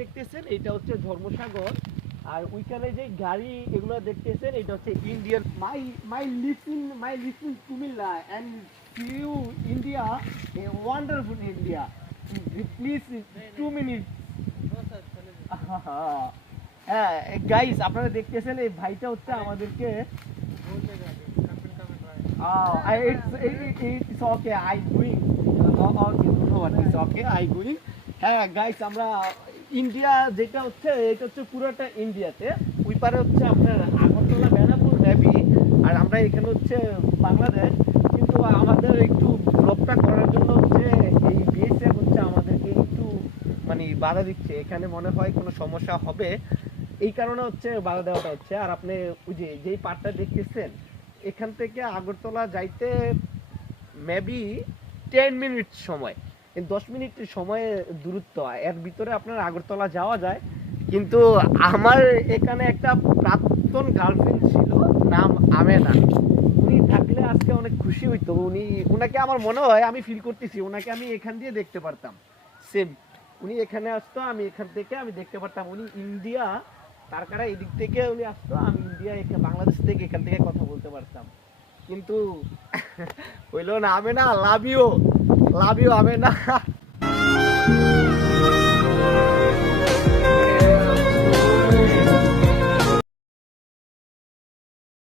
দেখতেছেন এটা হচ্ছে ধর্মসাগর, আর ওইখানে যে গাড়ি এগুলো দেখতেছেন এটা হচ্ছে Indian. My leasing Comilla and you India, a wonderful India. Please 2 minute. হ্যাঁ গাইস, আপনারা দেখতেছেন এই ভাইটা হচ্ছে আমাদেরকে it's okay, I doing okay, it's okay, I doing। হ্যাঁ গাইস, আমরা ইন্ডিয়া যেটা হচ্ছে এটা হচ্ছে পুরোটা ইন্ডিয়াতে, ওই পারে হচ্ছে আপনার আগরতলা, বেনাপুর, মেবি, আর আমরা এখানে হচ্ছে বাংলাদেশ। কিন্তু আমাদের একটু ব্লগটা করার জন্য হচ্ছে এই বিএসএফ হচ্ছে আমাদেরকে একটু মানে বাধা দিচ্ছে, এখানে মনে হয় কোনো সমস্যা হবে, এই কারণে হচ্ছে বাধা দেওয়াটা হচ্ছে। আর আপনি ওই যে যেই পার্টটা দেখতেছেন এখান থেকে আগরতলা যাইতে মেবি 10 মিনিট সময়, 10 মিনিট সময়ে দূরত্ব, এর ভিতরে আপনার আগরতলা যাওয়া যায়। কিন্তু আমার এখানে একটা প্রাক্তন গার্লফ্রেন্ড ছিল, নাম আমেনা। উনি থাকলে আজকে অনেক খুশি হইতো। উনাকে আমার মনে হয়, আমি ফিল করতেছি ওনাকে আমি এখান দিয়ে দেখতে পারতাম সেম। উনি এখানে আসতো, আমি এখান থেকে আমি দেখতে পারতাম। উনি ইন্ডিয়া, তার কারণে এদিক থেকে উনি আসতো, আমি ইন্ডিয়া বাংলাদেশ থেকে এখান থেকে কথা বলতে পারতাম। কিন্তু হইলো না। আমি না লাভ ইউ, আমি না।